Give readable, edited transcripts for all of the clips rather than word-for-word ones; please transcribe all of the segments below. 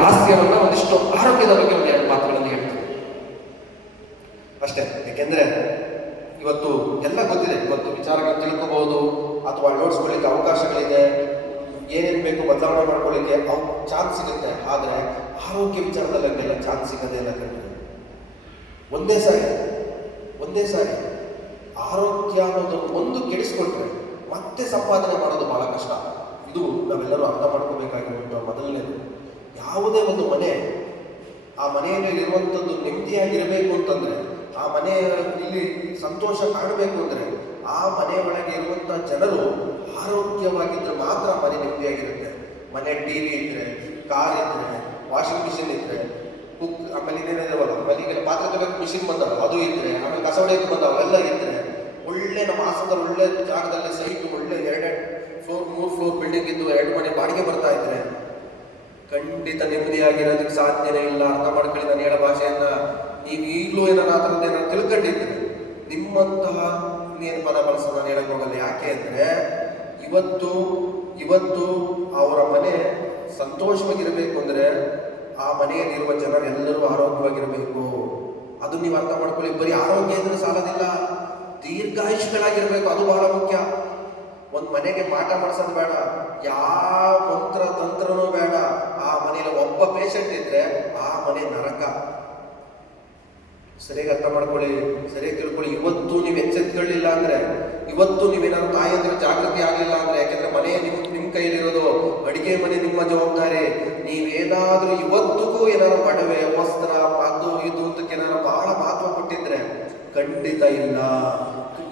ಹಾಸ್ಯವನ್ನು ಒಂದಿಷ್ಟು ಆರೋಗ್ಯದ ಬಗ್ಗೆ ಒಂದು ಎರಡು ಮಾತುಗಳನ್ನು ಹೇಳ್ತೀನಿ ಅಷ್ಟೇ. ಯಾಕೆಂದ್ರೆ ಇವತ್ತು ಎಲ್ಲ ಗೊತ್ತಿದೆ, ಇವತ್ತು ವಿಚಾರಗಳನ್ನು ತಿಳ್ಕೋಬಹುದು ಅಥವಾ ಅಳವಡಿಸ್ಕೊಳ್ಳಿಕ್ಕೆ ಅವಕಾಶಗಳಿದೆ, ಏನೇನು ಬೇಕು ಬದಲಾವಣೆ ಮಾಡ್ಕೊಳ್ಳಿಕ್ಕೆ ಚಾನ್ಸ್ ಸಿಗುತ್ತೆ. ಆದರೆ ಆರೋಗ್ಯ ವಿಚಾರದಲ್ಲಿ ಹಂಗೆಲ್ಲ ಚಾನ್ಸ್ ಸಿಗೋದೇ ಇಲ್ಲ ಕಣ್ರಿ. ಒಂದೇ ಸಾರಿ ಆರೋಗ್ಯ ಅನ್ನೋದು ಒಂದು ಕೆಡಿಸ್ಕೊಂಡ್ರೆ ಮತ್ತೆ ಸಂಪಾದನೆ ಮಾಡೋದು ಬಹಳ ಕಷ್ಟ. ಇದು ನಾವೆಲ್ಲರೂ ಅರ್ಥ ಮಾಡ್ಕೋಬೇಕಾಗಿರುವಂಥ ಮೊದಲನೇದು. ಯಾವುದೇ ಒಂದು ಮನೆ, ಆ ಮನೆಯಲ್ಲಿ ಇರುವಂಥದ್ದು ನೆಮ್ಮದಿಯಾಗಿರಬೇಕು ಅಂತಂದ್ರೆ, ಆ ಮನೆಯಲ್ಲಿ ಸಂತೋಷ ಕಾಣಬೇಕು ಅಂದರೆ ಆ ಮನೆ ಒಳಗೆ ಇರುವಂಥ ಜನರು ಆರೋಗ್ಯವಾಗಿದ್ದರೆ ಮಾತ್ರ ಮನೆ ನೆಮ್ಮದಿಯಾಗಿರುತ್ತೆ. ಮನೆ ಟಿವಿ ಇದ್ರೆ, ಕಾರ್ ಇದ್ರೆ, ವಾಷಿಂಗ್ ಮಿಷಿನ್ ಇದ್ರೆ, ಕುಕ್, ಆಮೇಲೆ ಇನ್ನೇನಿದಾವಲ್ಲ, ಆಮೇಲೆ ಈಗ ಪಾತ್ರೆ ತಗೋಬೇಕು ಮಿಷಿನ್ ಬಂದವು ಅದು ಇದ್ರೆ, ಆಮೇಲೆ ಕಸ ಹೊಡೆಯೋಕೆ ಬಂದವು ಅವೆಲ್ಲ ಇದ್ರೆ, ಒಳ್ಳೆ ನಮ್ಮ ಹಾಸನದ ಒಳ್ಳೆ ಜಾಗದಲ್ಲಿ ಸೈಟು ಒಳ್ಳೆ 2-3 ಫ್ಲೋರ್ ಬಿಲ್ಡಿಂಗ್ ಇದ್ದು 2 ಮನೆ ಬಾಡಿಗೆ ಬರ್ತಾ ಇದ್ರೆ ಖಂಡಿತ ನೆಮ್ಮದಿಯಾಗಿರೋದಕ್ಕೆ ಸಾಧ್ಯನೇ ಇಲ್ಲ. ಅರ್ಥ ಮಾಡ್ಕೊಳ್ಳಿ ನಾನು ಹೇಳೋ ಭಾಷೆಯನ್ನ. ನೀವು ಈಗಲೂ ಏನಾದ್ರು ತಿಳ್ಕೊಂಡಿದ್ರೆ ನಿಮ್ಮಂತಹ ಇನ್ನೇನು ಪದ ಬಳಸೋದು ನಾನು ಹೇಳಕ್ ಹೋಗಲ್ಲ. ಯಾಕೆ ಅಂದ್ರೆ ಇವತ್ತು ಅವರ ಮನೆ ಸಂತೋಷವಾಗಿರಬೇಕು ಅಂದ್ರೆ ಆ ಮನೆಯಲ್ಲಿರುವ ಜನರೆಲ್ಲರೂ ಆರೋಗ್ಯವಾಗಿರಬೇಕು. ಅದು ನೀವು ಅರ್ಥ ಮಾಡ್ಕೊಳ್ಳಿ. ಬರೀ ಆರೋಗ್ಯ ಇದ್ರೆ ಸಾಲದಿಲ್ಲ, ದೀರ್ಘಾಯುಷ್ಯಗಳಾಗಿರ್ಬೇಕು, ಅದು ಬಹಳ ಮುಖ್ಯ. ಒಂದು ಮನೆಗೆ ಮಾಟ ಮಾಡಿಸೋದು ಬೇಡ, ಯಾವ ಮಂತ್ರ ತಂತ್ರನೂ ಬೇಡ. ಆ ಮನೆಯಲ್ಲಿ ಒಬ್ಬ ಪೇಷಂಟ್ ಇದ್ರೆ ಆ ಮನೆ ನರಕ. ಸರಿಯಾಗಿ ಅರ್ಥ ಮಾಡ್ಕೊಳ್ಳಿ, ಸರಿಯಾಗಿ ತಿಳ್ಕೊಳ್ಳಿ. ಇವತ್ತು ನೀವು ಎಚ್ಚೆತ್ಕೊಳ್ಳಿಲ್ಲ ಅಂದ್ರೆ, ಇವತ್ತು ನೀವೇನಾದ್ರು ತಾಯಿಯಂದ್ರೆ ಜಾಗೃತಿ ಆಗಲಿಲ್ಲ ಅಂದ್ರೆ, ಯಾಕೆಂದ್ರೆ ಮನೆ ನಿಮ್ಮ ಕೈಲಿರೋದು, ಅಡಿಗೆ ಮನೆ ನಿಮ್ಮ ಜವಾಬ್ದಾರಿ. ನೀವೇನಾದ್ರೂ ಇವತ್ತಿಗೂ ಏನಾದ್ರು ಒಡವೆ ವಸ್ತ್ರ ಅದು ಇದು ಅಂತಕ್ಕೆ ಏನಾದ್ರು ಬಹಳ ಮಹತ್ವ ಕೊಟ್ಟಿದ್ರೆ ಖಂಡಿತ ಇಲ್ಲ.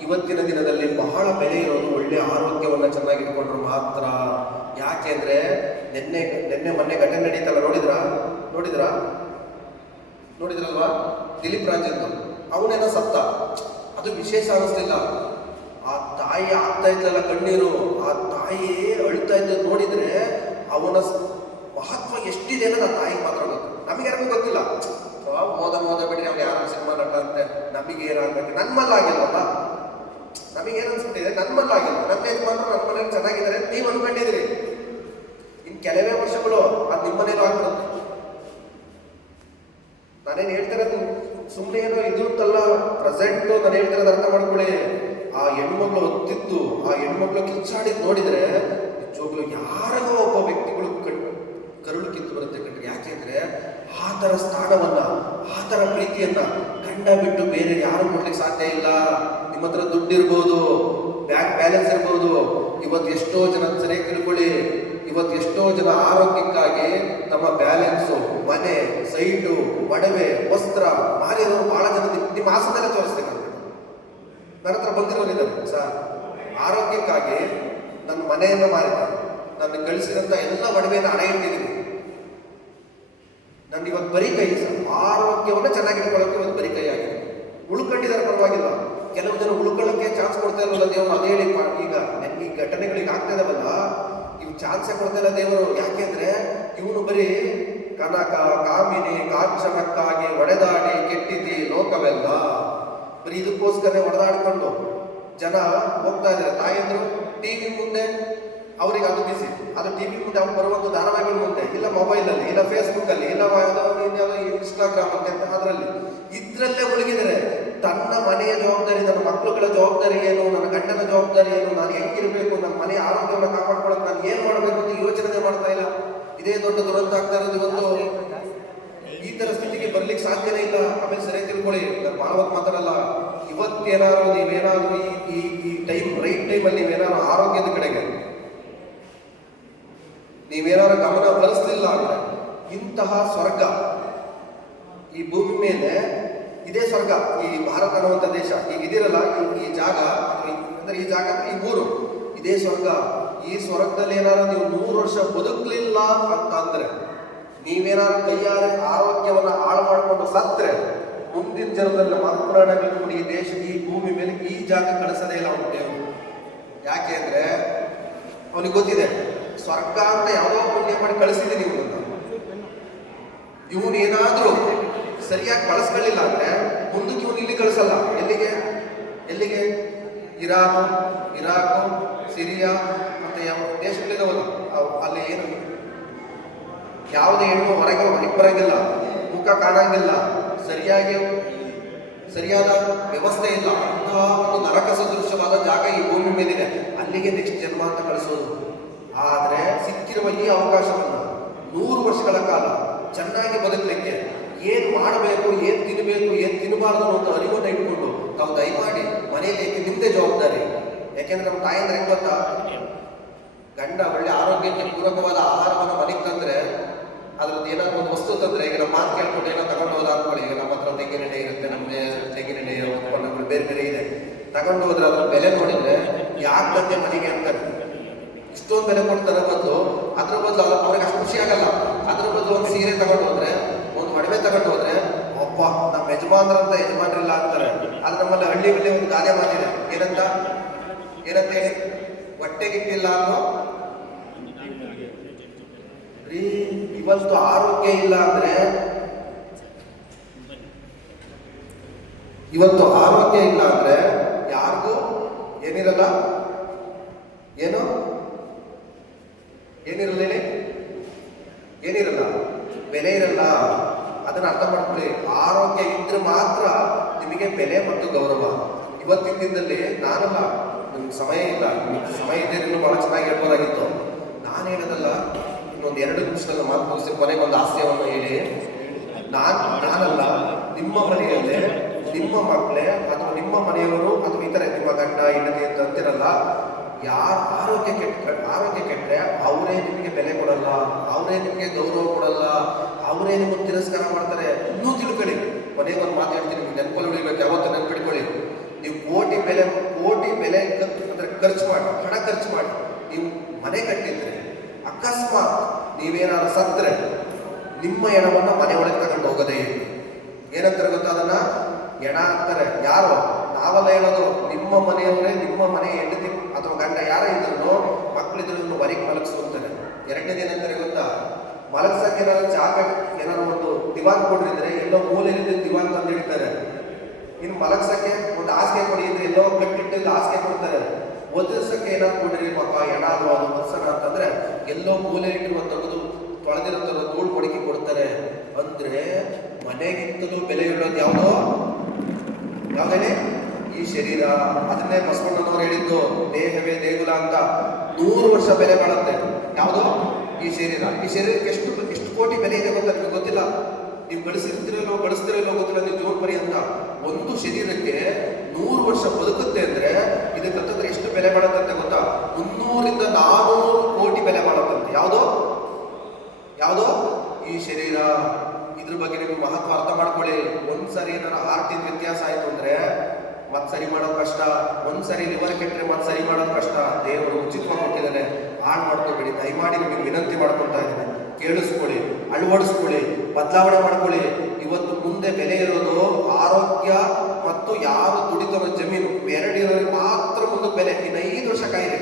ಇವತ್ತಿನ ದಿನದಲ್ಲಿ ಬಹಳ ಬೆಲೆ ಇರೋದು ಒಳ್ಳೆ ಆರೋಗ್ಯವನ್ನು ಚೆನ್ನಾಗಿಟ್ಕೊಂಡ್ರು ಮಾತ್ರ. ಯಾಕೆ ಅಂದ್ರೆ ಮೊನ್ನೆ ಘಟನೆ ನಡೀತಲ್ಲ, ನೋಡಿದ್ರಲ್ವಾ ದಿಲೀಪ್ ರಾಜಂದು, ಅವನೇನೋ ಸತ್ತ. ಅದು ವಿಶೇಷ ಅನಿಸ್ತಿಲ್ಲ. ಆ ತಾಯಿ ಆಗ್ತಾ ಇದ್ದಲ್ಲ ಕಣ್ಣೀರು, ಆ ತಾಯಿ ಅಳ್ತಾ ಇದ್ದದ್ದು ನೋಡಿದ್ರೆ ಅವನ ಮಹತ್ವ ಎಷ್ಟಿದೆ ಅನ್ನೋದು ಆ ತಾಯಿಗೆ ಮಾತ್ರ ಗೊತ್ತು. ನಮಗೆ ಯಾರಿಗೂ ಗೊತ್ತಿಲ್ಲ. ಓದ ಬಿಡಿ, ಅವ್ನು ಯಾರು ಸಿನಿಮಾ ನಟ ಅಂತೆ, ನಮಗೆ ಏನಾಗಬೇಕು, ನನ್ನ ಮಲ್ಲಾಗಿಲ್ವಲ್ಲ, ನಮಗೇನು ಅನ್ಸ್ಬಿಟ್ಟಿದೆ, ನನ್ನ ಮಲ್ಲಾಗಿಲ್ಲ, ನನ್ನ ಯಜಮಾನರು ನನ್ನ ಮನೇಲಿ ಚೆನ್ನಾಗಿದ್ದಾರೆ ನೀವು ಅನ್ಕೊಂಡಿದ್ರಿ. ಇನ್ ಕೆಲವೇ ವರ್ಷಗಳು ಅದು ನಿಮ್ಮ ಮನೇಲೂ ಆಗ್ಬಿಡುತ್ತೆ. ನಾನೇನು ಹೇಳ್ತಿರೋದು ಸುಮ್ಮನೆ ಏನೋ ಇದು ಅಂತಲ್ಲ, ಪ್ರೆಸೆಂಟ್ ನಾನು ಹೇಳ್ತಿರೋದು ಅರ್ಥ ಮಾಡ್ಕೊಳ್ಳಿ. ಆ ಹೆಣ್ಮಕ್ಳು ಹೊತ್ತಿದ್ದು, ಆ ಹೆಣ್ಮಕ್ಳು ಕಿಚ್ಚಾಡಿದ್ ನೋಡಿದ್ರೆ ನಿಜವಾಗ್ಲೂ ಯಾರಿಗೋ ಒಬ್ಬ ವ್ಯಕ್ತಿಗಳು ಕರುಳು ಕಿತ್ತು ಬರುತ್ತೆ ಕಣ್ರಿ. ಯಾಕೆಂದ್ರೆ ಆ ಥರ ಸ್ಥಾನವನ್ನ, ಆ ಥರ ಪ್ರೀತಿಯನ್ನ ಗಂಡ ಬಿಟ್ಟು ಬೇರೆ ಯಾರು ಕೊಡ್ಲಿಕ್ಕೆ ಸಾಧ್ಯ ಇಲ್ಲ. ನಿಮ್ಮ ಹತ್ರ ದುಡ್ಡು ಇರ್ಬೋದು, ಬ್ಯಾಂಕ್ ಬ್ಯಾಲೆನ್ಸ್ ಇರ್ಬೋದು. ಇವತ್ತು ಎಷ್ಟೋ ಜನ ಸರಿಯಾಗಿ ತಿಳ್ಕೊಳ್ಳಿ, ಇವತ್ತು ಎಷ್ಟೋ ಜನ ಆರೋಗ್ಯಕ್ಕಾಗಿ ತಮ್ಮ ಬ್ಯಾಲೆನ್ಸು, ಮನೆ, ಸೈಟು, ಒಡವೆ, ವಸ್ತ್ರ ಮಾರಿದವರು ಬಹಳ ಜನ ನಿಮ್ಮ ಹಾಸನದಲ್ಲೇ ತೋರಿಸ್ತೀನಿ. ನನ್ನ ಹತ್ರ ಬಂದಿರೋರಿದ್ದಾರೆ, ಸರ್ ಆರೋಗ್ಯಕ್ಕಾಗಿ ನನ್ನ ಮನೆಯನ್ನು ಮಾರಿದೆ, ನನ್ನ ಗಳಿಸಿದಂಥ ಎಲ್ಲ ಒಡವೆಯನ್ನು ಹಣ ಇಟ್ಟಿದ್ದೀನಿ, ನನ್ನ ಇವತ್ತು ಬರೀ ಕೈ ಸರ್. ಆರೋಗ್ಯವನ್ನು ಚೆನ್ನಾಗಿಟ್ಕೊಳ್ಳೋಕೆ ಇವತ್ತು ಬರೀ ಕೈ ಆಗಿದೆ. ಉಳ್ಕೊಂಡಿದ್ದಾರೆ ಪರವಾಗಿಲ್ಲ. ಕೆಲವು ಜನ ಉಳ್ಕೊಳ್ಳೋಕ್ಕೆ ಚಾನ್ಸ್ ಕೊಡ್ತಾ ಇರಲ್ಲ ದೇವರು. ಅದೇ ಹೇಳಿ ಈಗ ಈ ಘಟನೆಗಳಿಗೆ ಆಗ್ತಾ ಇದಾವಲ್ಲ, ಇವು ಚಾನ್ಸೇ ಕೊಡ್ತಾ ಇಲ್ಲ ದೇವರು. ಯಾಕೆಂದ್ರೆ ಇವನು ಬರೀ ಕನಕ ಕಾಮಿನಿ ಕಾಂಚನಕ್ಕಾಗಿ ಒಡೆದಾಡಿ ಕೆಟ್ಟಿದ್ದಿ ಲೋಕವೆಲ್ಲ, ಬರೀ ಇದಕ್ಕೋಸ್ಕರ ಹೊಡೆದಾಡ್ಕೊಂಡು ಜನ ಹೋಗ್ತಾ ಇದ್ದಾರೆ. ತಾಯಂದ್ರು ಟಿವಿ ಮುಂದೆ, ಅವ್ರಿಗೆ ಅದು ಬಿಸಿ, ಅದು ಟಿವಿ ಮುಂದೆ ಅವ್ರು ಬರುವಂಥ ಧಾರಾವಾಹಿಗಳ ಮುಂದೆ, ಇಲ್ಲ ಮೊಬೈಲಲ್ಲಿ, ಇಲ್ಲ ಫೇಸ್ಬುಕ್ಕಲ್ಲಿ, ಇಲ್ಲ ಇನ್ಸ್ಟಾಗ್ರಾಮ್ ಅಂತ ಅದರಲ್ಲಿ ಇದ್ರಲ್ಲೇ ಮುಳುಗಿದರೆ ತನ್ನ ಮನೆಯ ಜವಾಬ್ದಾರಿ, ನನ್ನ ಮಕ್ಕಳುಗಳ ಜವಾಬ್ದಾರಿ ಏನು, ನನ್ನ ಗಂಡನ ಜವಾಬ್ದಾರಿ ಏನು, ನಾನು ಹೆಂಗಿರ್ಬೇಕು, ನನ್ನ ಮನೆಯ ಆರೋಗ್ಯವನ್ನು ಕಾಪಾಡ್ಕೊಳ್ಳೋಕೆ ನಾನು ಏನು ಮಾಡಬೇಕು ಅಂತ ಯೋಚನೆ ಮಾಡ್ತಾ ಇಲ್ಲ. ಇದೇ ದೊಡ್ಡ ದುರಂತ ಆಗ್ತಾ ಇರೋದು ಇವತ್ತು. ಈ ತರ ಸ್ಥಿತಿಗೆ ಬರ್ಲಿಕ್ಕೆ ಸಾಧ್ಯನೇ ಇಲ್ಲ. ಆಮೇಲೆ ಸರಿಯಾಗಿ ತಿಳ್ಕೊಳ್ಳಿ, ನಾನು ಭಾಳ ಹೊತ್ತು ಮಾತಾಡಲ್ಲ. ಇವತ್ತೇನಾದ್ರು ನೀವೇನಾದ್ರು ಈ ಟೈಮ್, ರೈಟ್ ಟೈಮಲ್ಲಿ ನೀವೇನಾದ್ರು ಆರೋಗ್ಯದ ಕಡೆಗೆ ನೀವೇನಾದ್ರು ಗಮನ ಹರಿಸ್ತಿಲ್ಲ ಅಂದ್ರೆ ಇಂತಹ ಸ್ವರ್ಗ ಈ ಭೂಮಿ ಮೇಲೆ, ಇದೇ ಸ್ವರ್ಗ. ಈ ಭಾರತ ಅನ್ನುವಂಥ ದೇಶ ಈಗ ಇದಿರಲ್ಲ, ಈ ಜಾಗ ಅಂದ್ರೆ ಈ ಜಾಗ ಈ ಊರು, ಇದೇ ಸ್ವರ್ಗ. ಈ ಸ್ವರ್ಗದಲ್ಲಿ ಏನಾದ್ರು ನೀವು 100 ವರ್ಷ ಬದುಕಲಿಲ್ಲ ಅಂತ ಅಂದ್ರೆ, ನೀವೇನಾದ್ರು ಕೈಯಾರೆ ಆರೋಗ್ಯವನ್ನು ಹಾಳು ಮಾಡಿಕೊಂಡು ಸತ್ರೆ, ಮುಂದಿನ ಜನ್ಮದಲ್ಲಿ ಮಕ್ಕಳನ್ನ ಈ ದೇಶ, ಈ ಭೂಮಿ ಮೇಲೆ ಈ ಜಾಗ ಕಳಿಸದೇ ಇಲ್ಲ ಅವನು ದೇವರು. ಯಾಕೆ ಅಂದ್ರೆ ಅವನಿಗೆ ಗೊತ್ತಿದೆ, ಸ್ವರ್ಗ ಅಂತ ಯಾವುದೋ ಪುಣ್ಯ ಮಾಡಿ ಕಳಿಸಿದ್ದೀನಿ ಇವನು ಏನಾದ್ರೂ ಸರಿಯಾಗಿ ಬಳಸ್ಕೊಳ್ಳಿಲ್ಲ ಅಂದ್ರೆ ಮುಂದಕ್ಕೆ ಇವನು ಇಲ್ಲಿ ಕಳಿಸಲ್ಲ. ಎಲ್ಲಿಗೆ ಇರಾಕು, ಸಿರಿಯಾ ಮತ್ತೆ ಯಾವ ದೇಶಗಳಿದಾವಲ್ಲ ಅಲ್ಲಿ ಏನು ಯಾವುದೇ ಹೆಣ್ಣು ಹೊರಗೆ ಬರಂಗಿಲ್ಲ, ಮುಖ ಕಾಣಂಗಿಲ್ಲ, ಸರಿಯಾದ ವ್ಯವಸ್ಥೆ ಇಲ್ಲ. ಅಂತಹ ಒಂದು ನರಕ ಸದೃಶವಾದ ಜಾಗ ಈ ಭೂಮಿ ಮೇಲಿದೆ. ಅಲ್ಲಿಗೆ ನೆಕ್ಸ್ಟ್ ಜನ್ಮ ಅಂತ ಕಳಿಸೋದು. ಆದರೆ ಸಿಕ್ಕಿರುವ ಈ ಅವಕಾಶವನ್ನು 100 ವರ್ಷಗಳ ಕಾಲ ಚೆನ್ನಾಗಿ ಬದುಕಲಿಕ್ಕೆ ಏನು ಮಾಡಬೇಕು, ಏನು ತಿನ್ನಬೇಕು, ಏನು ತಿನ್ನಬಾರದು ಅನ್ನೋ ಅರಿವನ್ನು ಇಟ್ಕೊಂಡು ತಾವು ದಯಮಾಡಿ ಮನೆಯಲ್ಲಿ ನಿಮ್ಮದೇ ಜವಾಬ್ದಾರಿ. ಯಾಕೆಂದ್ರೆ ನಮ್ಮ ತಾಯಂದ್ರೆ ಹೆಂಗ್ ಗೊತ್ತಾ, ಗಂಡ ಒಳ್ಳೆ ಆರೋಗ್ಯಕ್ಕೆ ಪೂರಕವಾದ ಆಹಾರವನ್ನು ಮನೆಗೆ ತಂದ್ರೆ ಅದ್ರದ್ದು ಏನಾದ್ರು ಒಂದು ವಸ್ತು ತಂದ್ರೆ, ಈಗ ನಮ್ಮ ಮಾತು ಕೇಳ್ಕೊಂಡು ಏನೋ ತಗೊಂಡು ಹೋದ ಅನ್ಕೊಳ್ಳಿ. ಈಗ ನಮ್ಮ ಹತ್ರ ತೆಂಗಿನೆಣ್ಣೆ ಇರುತ್ತೆ, ನಮಗೆ ತೆಂಗಿನೆಣ್ಣೆ ಉತ್ಪನ್ನಗಳು ಬೇರೆ ಬೇರೆ ಇದೆ. ತಗೊಂಡು ಹೋದ್ರೆ ಅದ್ರ ಬೆಲೆ ನೋಡಿದ್ರೆ ಯಾಕೆ ತಂದೆ ಮನೆಗೆ ಅಂತಾರೆ. ಇಷ್ಟೊಂದು ಬೆಲೆ ಕೊಟ್ಟು ತರೋ ಬದಲು ಅದ್ರ ಬದಲು ಅವ್ರಿಗೆ ಅಷ್ಟು ಖುಷಿ ಆಗಲ್ಲ. ಅದ್ರ ಬದಲು ಒಂದು ಸೀರೆ ತಗೊಂಡು ಹೋದ್ರೆ, ಒಂದು ಒಡವೆ ತಗೊಂಡು ಹೋದ್ರೆ, ಒಬ್ಬ ನಮ್ಮ ಯಜಮಾನ್ರಂತ ಯಜಮಾನ್ರಿಲ್ಲ ಅಂತಾರೆ. ಅದು ನಮ್ಮಲ್ಲಿ ಹಳ್ಳಿ ಒಂದು ಗಾದೆ ಮಾತಿದೆ. ಏನಂತ ಹೇಳಿ, ಹೊಟ್ಟೆಗಿಟ್ಟಿಲ್ಲ ಅನ್ನೋ ಇವತ್ತು ಆರೋಗ್ಯ ಇಲ್ಲ ಅಂದ್ರೆ, ಇವತ್ತು ಆರೋಗ್ಯ ಇಲ್ಲ ಅಂದ್ರೆ ಯಾರಿಗೂ ಏನಿರಲ್ಲ, ಏನಿರಲ್ಲ ಬೆಲೆ ಇರಲ್ಲ. ಅದನ್ನ ಅರ್ಥ ಮಾಡ್ಕೊಳ್ಳಿ. ಆರೋಗ್ಯ ಇದ್ರೆ ಮಾತ್ರ ನಿಮಗೆ ಬೆಲೆ ಮತ್ತು ಗೌರವ. ಇವತ್ತಿನ ದಿನದಲ್ಲಿ ನಾನಲ್ಲ, ನಿಮ್ಗೆ ಸಮಯ ಇಲ್ಲ, ಸಮಯ ಇದ್ದರೆ ಬಹಳ ಚೆನ್ನಾಗಿ ಹೇಳ್ಬೋದಾಗಿತ್ತು. ನಾನು ಹೇಳೋದಲ್ಲ, ಇನ್ನೊಂದು 2 ನಿಮಿಷದಲ್ಲಿ ಮಾತು ಮುಗಿಸಿ ಕೊನೆಗೆ ಒಂದು ಹಾಸ್ಯವನ್ನು ಹೇಳಿ, ನಾನಲ್ಲ, ನಿಮ್ಮ ಮನೆಯಲ್ಲೇ ನಿಮ್ಮ ಮಕ್ಕಳೇ ಅಥವಾ ನಿಮ್ಮ ಮನೆಯವರು ಅಥವಾ ಇತರೆ ನಿಮ್ಮ ಗಂಡ ಹೆಂಡತಿ ಅಂತ ಅಂತಿರಲ್ಲ, ಯಾರು ಆರೋಗ್ಯ ಕೆಟ್ಟರೆ ಅವರೇ ನಿಮಗೆ ಬೆಲೆ ಕೊಡಲ್ಲ, ಅವರೇ ನಿಮಗೆ ಗೌರವ ಕೊಡಲ್ಲ, ಅವರೇ ನಿಮಗೆ ತಿರಸ್ಕಾರ ಮಾಡ್ತಾರೆ. ಇನ್ನೂ ತಿಳ್ಕೊಳ್ಳಿ. ಕೊನೆಗೆ ಒಂದು ಮಾತು ಹೇಳ್ತೀನಿ, ನಿಮ್ಗೆ ನೆನಪಲ್ಲಿ ಉಳಿಬೇಕು, ಯಾವತ್ತೂ ನೆನ್ಪಿಟ್ಕೊಳ್ಳಿ. ನೀವು ಕೋಟಿ ಬೆಲೆ ಅಂದ್ರೆ ಹಣ ಖರ್ಚು ಮಾಡಿ ನೀವು ಮನೆ ಕಟ್ಟಿದ್ರೆ, ಅಕಸ್ಮಾತ್ ನೀವೇನಾದ್ರು ಸತ್ತರೆ ನಿಮ್ಮ ಹೆಣವನ್ನ ಮನೆ ಒಳಗೆ ತಗೊಂಡು ಹೋಗೋದೇ ಇಲ್ಲ. ಏನಂತಾರೆ ಗೊತ್ತಾ, ಅದನ್ನ ಹೆಣ ಅಂತಾರೆ. ಯಾರು? ನಾವೆಲ್ಲ ಹೇಳೋದು, ನಿಮ್ಮ ಮನೆಯವರೇ, ನಿಮ್ಮ ಮನೆ ಹೆಂಡತಿ ಅಥವಾ ಗಂಡ ಯಾರ ಇದ್ರು ಮಕ್ಕಳಿದ್ರು ಹೊರಗೆ ಮಲಗಿಸುವಂತಾರೆ. 2ನೇ ದಿನ ಅಂತಾರೆ ಗೊತ್ತಾ, ಮಲಗ್ಸಕ್ಕೆ ಏನಾದ್ರು ಜಾಗ ಏನಾದ್ರು ಒಂದು ದಿವಾನ್ ಕೊಡ್ರಿದ್ರೆ ಎಲ್ಲೋ ಮೂಲೆಯಲ್ಲಿ ದಿವಾನ್ ತಂದು ಹಿಡಿತಾರೆ. ಇನ್ನು ಮಲಗ್ಸಕ್ಕೆ ಒಂದು ಹಾಸಿಗೆ ಕೊಡಿ ಅಂದ್ರೆ ಎಲ್ಲೋ ಕಟ್ಟಿಟ್ಟು ಹಾಸಿಗೆ ಕೊಡ್ತಾರೆ. ಒದಿಸಕ್ಕೆ ಏನಾದ್ರು ಕೊಡ್ರಿ ಪಾಪ ಹೆಣ ಅದು ಒದಿಸೋಣ ಅಂತಂದ್ರೆ ಎಲ್ಲೋ ಮೂಲೆ ಇಟ್ಟಿರುವ ತೆಗೆದು ತೊಳೆದಿರುತ್ತರೋ ಧೂಳು ಕೊಡಿಕೆ ಕೊಡ್ತಾರೆ. ಅಂದ್ರೆ ಮನೆಗಿಂತಲೂ ಬೆಲೆ ಇಡೋದು ಯಾವುದೇ ಈ ಶರೀರ. ಅದನ್ನೇ ಬಸವಣ್ಣನವರು ಹೇಳಿದ್ದು, ದೇಹವೇ ದೇಗುಲ ಅಂತ. 100 ವರ್ಷ ಬೆಲೆ ಬಾಳುತ್ತೆ. ಯಾವುದು? ಈ ಶರೀರಕ್ಕೆ ಎಷ್ಟು ಕೋಟಿ ಬೆಲೆ ಇದೆ ಗೊತ್ತಾ? ನಿಮಗೆ ಗೊತ್ತಿಲ್ಲ. ನೀವು ಗಳಿಸ್ತಿರೋ ಗೊತ್ತಿಲ್ಲ. ನೀವು ಜೀವನ ಪರ್ಯಂತ ಒಂದು ಶರೀರಕ್ಕೆ 100 ವರ್ಷ ಬದುಕುತ್ತೆ ಅಂದ್ರೆ ಇದಕ್ಕಂತಂದ್ರೆ ಎಷ್ಟು ಬೆಲೆ ಬಾಳುತ್ತಂತೆ ಗೊತ್ತಾ? 300 ರಿಂದ 400 ಕೋಟಿ ಬೆಲೆ ಬಾಳುತ್ತಂತೆ. ಯಾವುದೋ ಈ ಶರೀರ. ಇದ್ರ ಬಗ್ಗೆ ನಿಮ್ಗೆ ಮಹತ್ವ ಅರ್ಥ ಮಾಡ್ಕೊಳ್ಳಿ. ಒಂದ್ಸರಿ ಏನಾರ ಹಾರ್ಟಿನ ವ್ಯತ್ಯಾಸ ಆಯ್ತು ಅಂದ್ರೆ ಮತ್ ಸರಿ ಮಾಡೋದು ಕಷ್ಟ. ಒಂದ್ಸರಿ ಲಿವರ್ ಕೆಟ್ಟರೆ ಮತ್ ಸರಿ ಮಾಡೋದು ಕಷ್ಟ. ದೇವರು ಉಚಿತವಾಗಿ ಕೊಟ್ಟಿದ್ದಾನೆ, ಹಾಳು ಮಾಡ್ಕೋಬೇಡಿ. ದಯಮಾಡಿ ನಿಮಗೆ ವಿನಂತಿ ಮಾಡ್ಕೊಳ್ತಾ ಇದ್ದೀನಿ, ಕೇಳಿಸ್ಕೊಳ್ಳಿ, ಅಳವಡಿಸ್ಕೊಳ್ಳಿ, ಬದಲಾವಣೆ ಮಾಡ್ಕೊಳ್ಳಿ. ಇವತ್ತು ಮುಂದೆ ಬೆಲೆ ಇರೋದು ಆರೋಗ್ಯ ಮತ್ತು ಯಾರು ದುಡಿತಾರೋ ಜಮೀನು, 2 ಇರೋರಿಗೆ ಮಾತ್ರ ಮುಂದೆ ಬೆಲೆ. ಇನ್ನು 5 ವರ್ಷ ಕಾಯಿರಿ,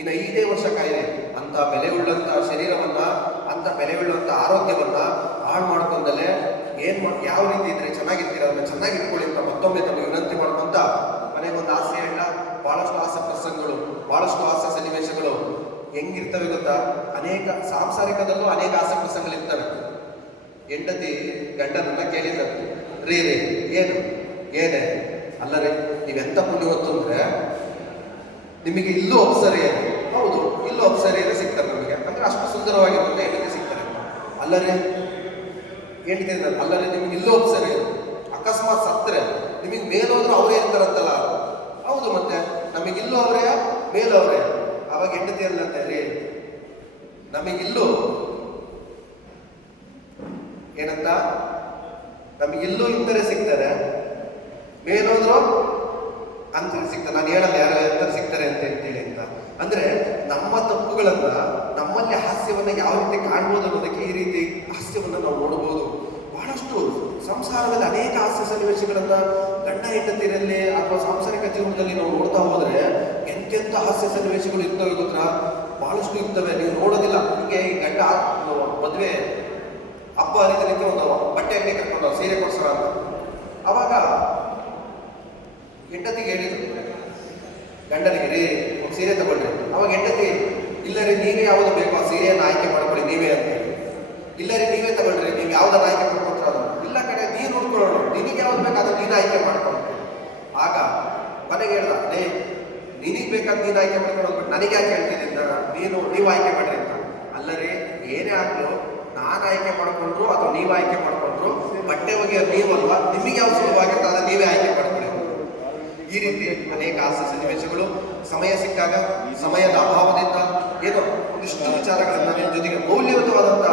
ಇನ್ನು 5 ವರ್ಷ ಕಾಯಿರಿ. ಅಂತ ಬೆಲೆ ಉಳ್ಳಂತ ಶರೀರವನ್ನ, ಅಂತ ಬೆಲೆ ಉಳ್ಳಂತ ಆರೋಗ್ಯವನ್ನ ಹಾಳು ಮಾಡ್ಕೊಂಡಲ್ಲೇ ಯಾವ ರೀತಿ ಇದ್ರೆ ಚೆನ್ನಾಗಿರ್ತೀರ ಅದನ್ನ ಚೆನ್ನಾಗಿ ಇಟ್ಕೊಳ್ಳಿ ಅಂತ ಮತ್ತೊಮ್ಮೆ ತಮಗೆ ವಿನಂತಿ ಮಾಡ್ಕೊಂತ ಮನೆಗೊಂದು ಆಸೆ ಹೇಳ. ಬಹಳಷ್ಟು ಆಸೆ ಪ್ರಸಂಗಗಳು, ಬಹಳಷ್ಟು ಆಸೆ ಸನ್ನಿವೇಶಗಳು ಹೆಂಗಿರ್ತವೆ ಗೊತ್ತಾ? ಅನೇಕ ಸಾಂಸಾರಿಕದಲ್ಲೂ ಅನೇಕ ಆಸೆ ಪ್ರಸಂಗಗಳಿರ್ತವೆ. ಹೆಂಡತಿ ಗಂಡನನ್ನ ಕೇಳಿದ್ದಾರೆ, ರೀ ಏನೇ ಅಲ್ಲರೇ ನೀವೆಂತ ಪುಣ್ಯವತ್ತು ಅಂದ್ರೆ ನಿಮಗೆ ಇಲ್ಲೂ ಅಪ್ಸರಿಯರು, ಹೌದು ಇಲ್ಲೂ ಅಪ್ಸರಿಯರೇ ಸಿಗ್ತಾರೆ ನಮಗೆ, ಅಂದ್ರೆ ಅಷ್ಟು ಸುಂದರವಾಗಿರುತ್ತೆ ಹೆಂಡತಿ ಸಿಗ್ತಾರೆ. ಅಲ್ಲರೇ ಹೇಳ್ತೀನಿ, ಅಲ್ಲರೇ ನಿಮ್ಗೆ ಇಲ್ಲೂ ಅಪ್ಸರಿಯರು, ಅಕಸ್ಮಾತ್ ಸತ್ತರೆ ನಿಮಗೆ ಮೇಲೋದ್ರು ಅವರೇ ಇರ್ತಾರಂತಲ್ಲ. ಹೌದು, ಮತ್ತೆ ನಮಗಿಲ್ಲೂ ಅವರೇ ಮೇಲೂ ಅವರೇ. ಅವಾಗ ಹೆಂಡತಿ ಅಲ್ಲಂತೆ, ರೀ ನಮಗಿಲ್ಲೂ ಏನಂತ, ನಮಗಿಲ್ಲೂ ಇಂತರೇ ಸಿಗ್ತಾರೆ, ಮೇಲೋದ್ರು ಅಂತರ ಸಿಗ್ತಾರೆ. ನಾನು ಹೇಳಲ್ಲ ಯಾರು ಎಂತರ ಸಿಗ್ತಾರೆ ಅಂತ ಹೇಳಿ ಅಂತ. ಅಂದ್ರೆ ನಮ್ಮ ತಪ್ಪುಗಳನ್ನ, ನಮ್ಮಲ್ಲಿ ಹಾಸ್ಯವನ್ನ ಯಾವ ರೀತಿ ಕಾಣ್ಬೋದು ಅನ್ನೋದಕ್ಕೆ ಈ ರೀತಿ ಹಾಸ್ಯವನ್ನ ನಾವು ನೋಡಬಹುದು. ಬಹಳಷ್ಟು ಸಂಸಾರದಲ್ಲಿ ಅನೇಕ ಹಾಸ್ಯ ಸನ್ನಿವೇಶಗಳನ್ನ ಗಂಡ ಹೆಂಡತಿರಲ್ಲಿ ಅಥವಾ ಸಾಂಸಾರಿಕ ಜೀವನದಲ್ಲಿ ನಾವು ನೋಡ್ತಾ ಹೋದ್ರೆ ಎಂತೆಂಥ ಹಾಸ್ಯ ಸನ್ನಿವೇಶಗಳು ಇರ್ತವೆ ಗೊತ್ತಾ? ಬಹಳಷ್ಟು ಇರ್ತವೆ, ನೀವು ನೋಡೋದಿಲ್ಲ. ಹೀಗೆ ಈ ಗಂಡ ಮದುವೆ ಹಬ್ಬ ಹರಿದಿನಕ್ಕೆ ಒಂದು ಬಟ್ಟೆ ಅಂಗಡಿ ಕರ್ಕೊಂಡು ಸೀರೆ ಕೊಡ್ಸೋಣ ಅಂತ. ಅವಾಗ ಹೆಂಡತಿಗೆ ಹೇಳಿದ್ರು ಗಂಡನಿಗೆ, ರೀ ಒಂದು ಸೀರೆ ತಗೊಳ್ರಿ. ಅವಾಗ ಹೆಂಡತಿ, ಇಲ್ಲ ರೀ ನೀವೇ ಯಾವುದು ಬೇಕೋ ಆ ಸೀರೆಯನ್ನು ಆಯ್ಕೆ ಮಾಡ್ಕೊಳ್ಳಿ ನೀವೇ ಅಂತ ಹೇಳಿ. ಇಲ್ಲ ರೀ ನೀವೇ ತಗೊಳ್ರಿ, ನೀವು ಯಾವ್ದಾರು ಆಯ್ಕೆ ಮಾಡ್ಕೊತೀರ ಅದನ್ನು. ಇಲ್ಲ ಕಡೆ ನೀನು ಉಳ್ಕೊಳ್ಳೋಣ, ನಿನಗೆ ಯಾವ್ದು ಬೇಕಾದ್ರೆ ನೀನು ಆಯ್ಕೆ ಮಾಡ್ಕೊಂಡು. ಆಗ ಮನೆಗೆ ಹೇಳ್ದ, ಅದೇ ನಿನಗೆ ಬೇಕಾದ ನೀನು ಆಯ್ಕೆ ಮಾಡ್ಕೊಂಡು ಹೋಗ್ಬಿಟ್ಟು ನನಗೆ ಯಾಕೆ ಹೇಳ್ತಿದ್ದ, ನೀವು ಆಯ್ಕೆ ಮಾಡ್ರಿ ಅಂತ. ಅಲ್ಲರಿ ಏನೇ ಆಗ್ಲೂ ನಾನು ಆಯ್ಕೆ ಮಾಡ್ಕೊಂಡ್ರು ಅಥವಾ ನೀವು ಆಯ್ಕೆ ಮಾಡ್ಕೊಂಡ್ರು ಬಟ್ಟೆ ಒಗೆಯೋ ನೀವಲ್ವಾ, ನಿಮಗೆ ಯಾವ ಸುಲಭವಾಗಿರ್ತದೆ ಅದನ್ನ ನೀವೇ ಆಯ್ಕೆ ಮಾಡ್ಕೊಳ್ಳಿ. ಈ ರೀತಿ ಅನೇಕ ಹಾಸ್ಯ ಸನ್ನಿವೇಶಗಳು ಸಮಯ ಸಿಕ್ಕಾಗ ಸಮಯದ ಅಭಾವದಿಂದ ಏನೋ ಒಂದಿಷ್ಟು ವಿಚಾರಗಳನ್ನ ನಿಮ್ಮ ಜೊತೆಗೆ ಮೌಲ್ಯಯುತವಾದಂಥ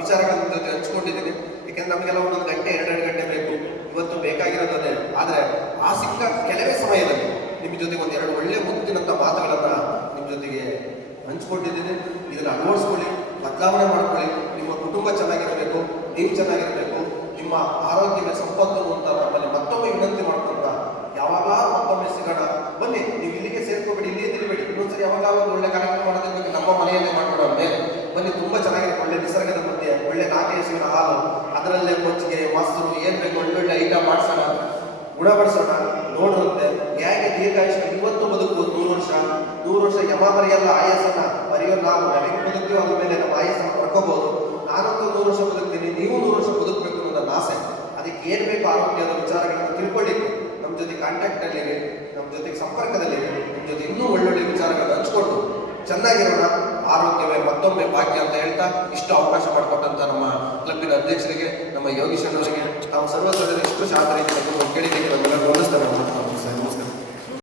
ವಿಚಾರಗಳನ್ನ ಜೊತೆ ಹಂಚ್ಕೊಂಡಿದ್ದೀನಿ. ಯಾಕೆಂದ್ರೆ ನಮಗೆಲ್ಲ ಒಂದೊಂದು ಗಂಟೆ 2 ಗಂಟೆ ಬೇಕು, ಇವತ್ತು ಬೇಕಾಗಿರೋದೇ. ಆದರೆ ಆ ಸಿಕ್ಕ ಕೆಲವೇ ಸಮಯದಲ್ಲಿ ನಿಮ್ಮ ಜೊತೆಗೆ ಒಂದೆರಡು ಒಳ್ಳೆ ಮುತ್ತಿನಂಥ ಮಾತುಗಳನ್ನ ನಿಮ್ಮ ಜೊತೆಗೆ ಹಂಚ್ಕೊಂಡಿದ್ದೀನಿ. ಇದನ್ನು ಅಳವಡಿಸ್ಕೊಳ್ಳಿ, ಬದಲಾವಣೆ ಮಾಡ್ಕೊಳ್ಳಿ. ನಿಮ್ಮ ಕುಟುಂಬ ಚೆನ್ನಾಗಿರಬೇಕು, ನೀವು ಚೆನ್ನಾಗಿರಬೇಕು, ನಿಮ್ಮ ಆರೋಗ್ಯವೇ ಸಂಪತ್ತು ಅಂತ ನಮ್ಮಲ್ಲಿ ಮತ್ತೊಮ್ಮೆ ವಿನಂತಿ ಮಾಡ್ಕೊಂತ ಯಾವಾಗಲಾದ್ರೂ ಮತ್ತೊಮ್ಮೆ ಸಿಗೋಣ. ಬನ್ನಿ, ನೀವು ಇಲ್ಲಿಗೆ ಸೇರ್ಕೋಬೇಡಿ, ಇಲ್ಲಿಯೇ ತಿರುಗಬೇಡಿ. ಇನ್ನೊಂದ್ಸರಿ ಯಾವಾಗ ಒಂದು ಒಳ್ಳೆ ಕಾರ್ಯಕ್ರಮ ಮಾಡೋದಕ್ಕೆ ನಮ್ಮ ಮನೆಯಲ್ಲೇ ಮಾಡ್ಕೊಡೋ ಮೇಲೆ ಬನ್ನಿ. ತುಂಬ ಚೆನ್ನಾಗಿದೆ, ಒಳ್ಳೆ ನಿಸರ್ಗದ ಮಧ್ಯೆ ಒಳ್ಳೆ ನಾಟಿ ಹಸುವಿನ ಹಾಲು, ಅದರಲ್ಲೇ ಮಜ್ಜಿಗೆ ಮೊಸರು ಏನು ಬೇಕು ಒಳ್ಳೊಳ್ಳೆ ಐಟಮ್ ಮಾಡಿಸೋಣ, ಗುಣಪಡಿಸೋಣ. ನೋಡುವಂತೆ ಹೇಗೆ ದೀರ್ಘಾಯುಷ್ಯ ಇವತ್ತು ಬದುಕುವುದು 100 ವರ್ಷ ಯಮ ಮರೆಯಲ್ಲ ಆಯಸ್ಸನ್ನ ಬರೆಯೋ ನಾವು ಹೆಂಗೆ ಬದುಕ್ತೀವೋ ಅದ್ರ ಮೇಲೆ ನಮ್ಮ ಆಯಸ್ಸನ್ನು ಪಡ್ಕೋಬಹುದು. ನಾನಂತೂ 100 ವರ್ಷ ಬದುಕ್ತೀನಿ, ನೀವು 100 ವರ್ಷ ಬದುಕಬೇಕು ಅನ್ನೋ ನನ್ನ ಆಸೆ. ಅದಕ್ಕೆ ಏನು ಬೇಕು ಆರೋಗ್ಯದ ವಿಚಾರಗಳನ್ನು ತಿಳ್ಕೊಳ್ಳಿಕ್ಕೆ ನಮ್ಮ ಜೊತೆ ಕಾಂಟ್ಯಾಕ್ಟಲ್ಲಿರಿ, ನಮ್ಮ ಜೊತೆಗೆ ಸಂಪರ್ಕದಲ್ಲಿರಿ, ನಿಮ್ಮ ಜೊತೆ ಇನ್ನೂ ಒಳ್ಳೊಳ್ಳೆ ವಿಚಾರಗಳನ್ನು ಹಂಚ್ಕೊಂಡು ಚೆನ್ನಾಗಿರೋಣ. ಆರೋಗ್ಯವೇ ಮತ್ತೊಮ್ಮೆ ಭಾಗ್ಯ ಅಂತ ಹೇಳ್ತಾ ಇಷ್ಟು ಅವಕಾಶ ಮಾಡಿಕೊಟ್ಟಂತ ನಮ್ಮ ಕ್ಲಬ್ಬಿನ ಅಧ್ಯಕ್ಷರಿಗೆ, ನಮ್ಮ ಯೋಗೀಶ್ ಅವರಿಗೆ, ನಾವು ಸರ್ವ ಸದಸ್ಯರು ಇಷ್ಟು ಶಾಂತ ರೀತಿಯಲ್ಲಿ ಕೇಳಿದ್ದಕ್ಕೆ ನಮ್ಮೆಲ್ಲರೂ ನಮಸ್ಕಾರ.